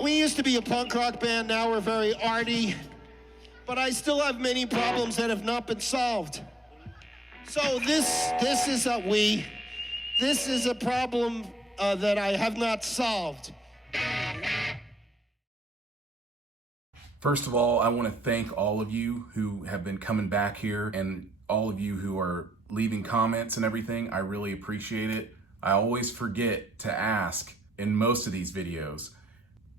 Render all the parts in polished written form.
We used to be a punk rock band, now we're very arty, but I still have many problems that have not been solved. So this is a problem that I have not solved. First of all, I want to thank all of you who have been coming back here and all of you who are leaving comments and everything. I really appreciate it. I always forget to ask in most of these videos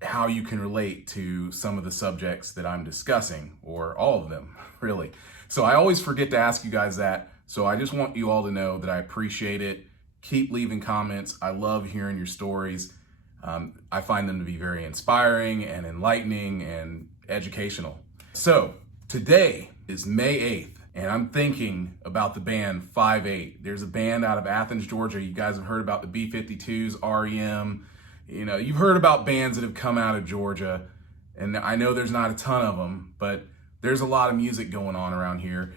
how you can relate to some of the subjects that I'm discussing, or all of them, really. So I always forget to ask you guys that. So I just want you all to know that I appreciate it. Keep leaving comments. I love hearing your stories. I find them to be very inspiring and enlightening and educational. So today is May 8th, and I'm thinking about the band 5/8. There's a band out of Athens, Georgia. You guys have heard about the B-52s, REM. You know, you've heard about bands that have come out of Georgia, and I know there's not a ton of them, but there's a lot of music going on around here.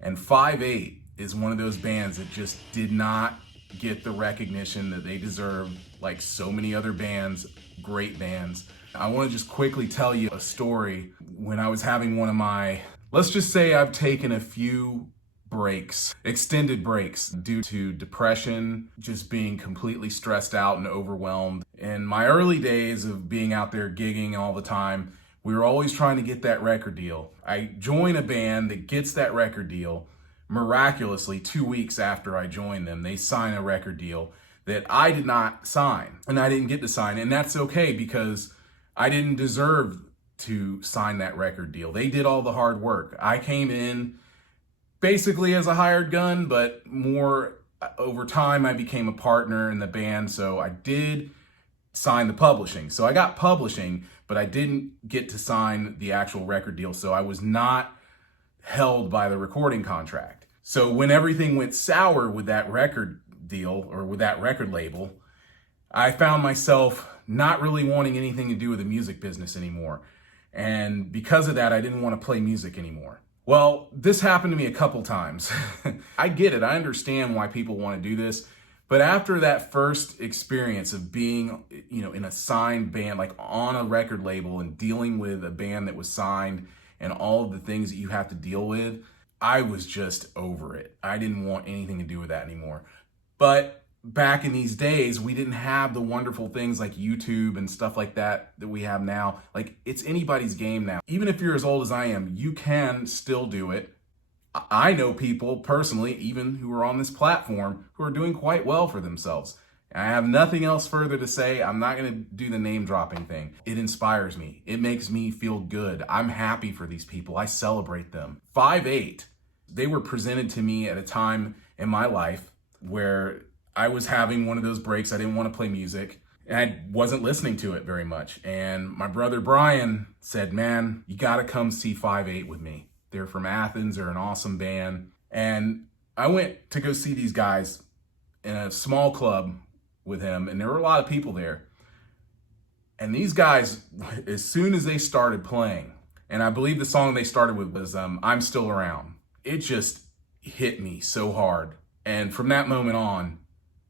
And 5/8 is one of those bands that just did not get the recognition that they deserve, like so many other bands, great bands. I want to just quickly tell you a story. When I was having one of my, let's just say I've taken a few breaks, extended breaks, due to depression, just being completely stressed out and overwhelmed. In my early days of being out there gigging all the time, we were always trying to get that record deal. I join a band that gets that record deal. Miraculously, 2 weeks after I joined them, they sign a record deal that I did not sign, and I didn't get to sign. And that's okay, because I didn't deserve to sign that record deal. They did all the hard work. I came in basically as a hired gun, but more over time I became a partner in the band, so I did sign the publishing. So I got publishing, but I didn't get to sign the actual record deal, so I was not held by the recording contract. So when everything went sour with that record deal, or with that record label, I found myself not really wanting anything to do with the music business anymore. And because of that, I didn't want to play music anymore. Well, this happened to me a couple times. I get it. I understand why people want to do this. But after that first experience of being, in a signed band, like on a record label, and dealing with a band that was signed and all of the things that you have to deal with, I was just over it. I didn't want anything to do with that anymore. But back in these days, we didn't have the wonderful things like YouTube and stuff like that we have now. Like, it's anybody's game now. Even if you're as old as I am, you can still do it. I know people personally, even who are on this platform, who are doing quite well for themselves. I have nothing else further to say. I'm not going to do the name dropping thing. It inspires me. It makes me feel good. I'm happy for these people. I celebrate them. 5/8, they were presented to me at a time in my life where I was having one of those breaks. I didn't want to play music, and I wasn't listening to it very much. And my brother Brian said, man, you got to come see 5/8 with me. They're from Athens. They're an awesome band. And I went to go see these guys in a small club with him, and there were a lot of people there. And these guys, as soon as they started playing, and I believe the song they started with was I'm Still Around, it just hit me so hard. And from that moment on,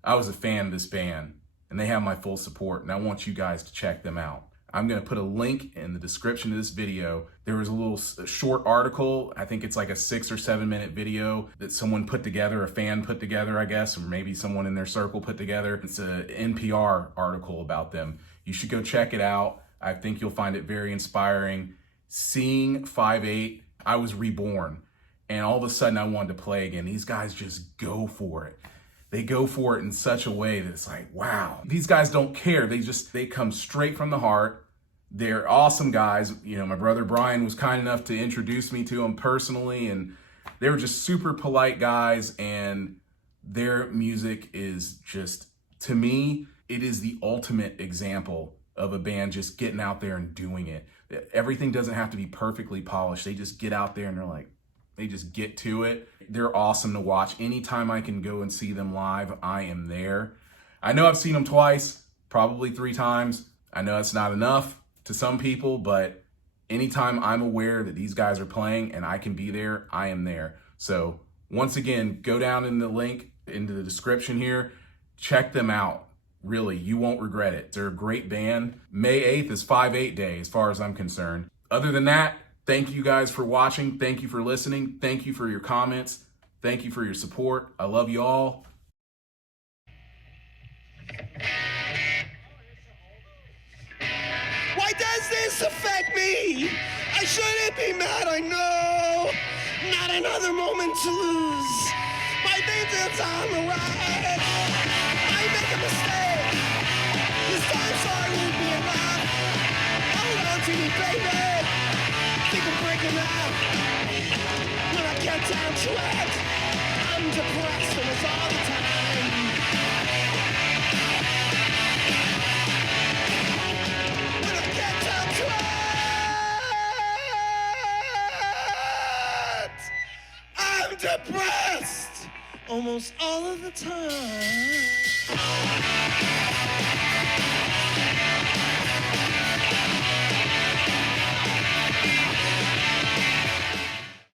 I was a fan of this band, and they have my full support, and I want you guys to check them out. I'm going to put a link in the description of this video. There was a short article. I think it's like a 6 or 7 minute video that someone put together, a fan put together, I guess, or maybe someone in their circle put together. It's an NPR article about them. You should go check it out. I think you'll find it very inspiring. Seeing 5/8, I was reborn, and all of a sudden I wanted to play again. These guys just go for it. They go for it in such a way that it's like, wow, these guys don't care. They come straight from the heart. They're awesome guys. My brother Brian was kind enough to introduce me to them personally, and they were just super polite guys, and their music is just, to me, it is the ultimate example of a band just getting out there and doing it. Everything doesn't have to be perfectly polished. They just get out there and they just get to it. They're awesome to watch. Anytime I can go and see them live, I am there. I know I've seen them twice, probably 3 times. I know it's not enough to some people, but anytime I'm aware that these guys are playing and I can be there, I am there. So once again, go down in the link into the description here, check them out. Really, you won't regret it. They're a great band. May 8th is 5/8 Day as far as I'm concerned. Other than that, thank you guys for watching. Thank you for listening. Thank you for your comments. Thank you for your support. I love you all. Why does this affect me? I shouldn't be mad, I know. Not another moment to lose. My vengeance on the rise. I make a mistake. This time sorry won't be enough. Hold on to me, baby. Think I'm breaking up. When I get down to it, I'm depressed and it's all the time. When I get down to it, I'm depressed almost all of the time.